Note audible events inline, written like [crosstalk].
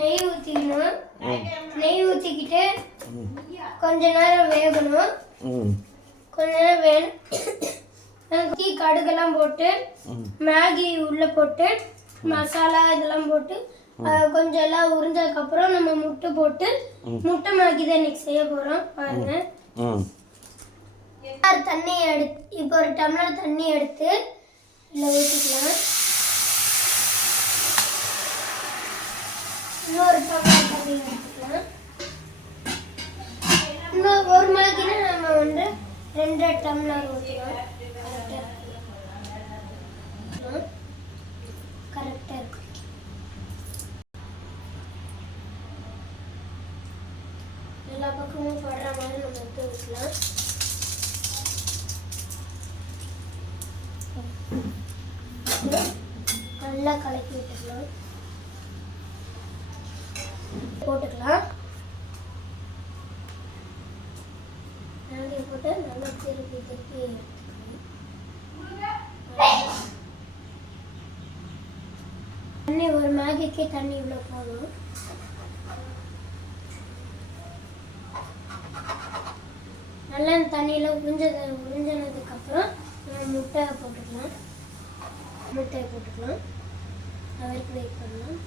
நெய் ஊற்றிக்கணும் நெய் ஊற்றிக்கிட்டு கொஞ்ச நேரம் வேகணும். கொஞ்ச நேரம் வேணும் ஊற்றி [coughs] கடுகெல்லாம் போட்டு மேகி உள்ளே போட்டு மசாலா இதெல்லாம் போட்டு கொஞ்சம் எல்லாம் உறிஞ்சதுக்கப்புறம் நம்ம முட்டை போட்டு முட்டை மேகி தான் இன்னைக்கு செய்ய போகிறோம் பாருங்க. தண்ணி எடுத்து இப்போ ஒரு டம்ளர் தண்ணி எடுத்து இதில் ஊற்றிக்கலாம் இன்னொரு டம்ளர் தண்ணி எடுத்துக்கலாம் இன்னும் ஒரு மேகினா நம்ம வந்து ரெண்டு டம்ளர் ஊற்றணும் கரெக்டாக இருக்கும். எல்லா பக்கமும் படுற மாதிரி நம்ம எடுத்து ஊற்றலாம் நல்லா கலக்கி விட்டுக்கலாம். போட்டுக்கலாம். மேகி போட்டு நல்லா திருப்பி திருப்பி தண்ணி ஒரு மேகிக்கே தண்ணி இவ்வளோ போதும். நல்லா அந்த தண்ணியில் உறிஞ்சது உறிஞ்சினதுக்கப்புறம் நம்ம முட்டையை போட்டுக்கலாம். முட்டையை போட்டுக்கலாம். அவருக்கு வெயிட் பண்ணலாம்.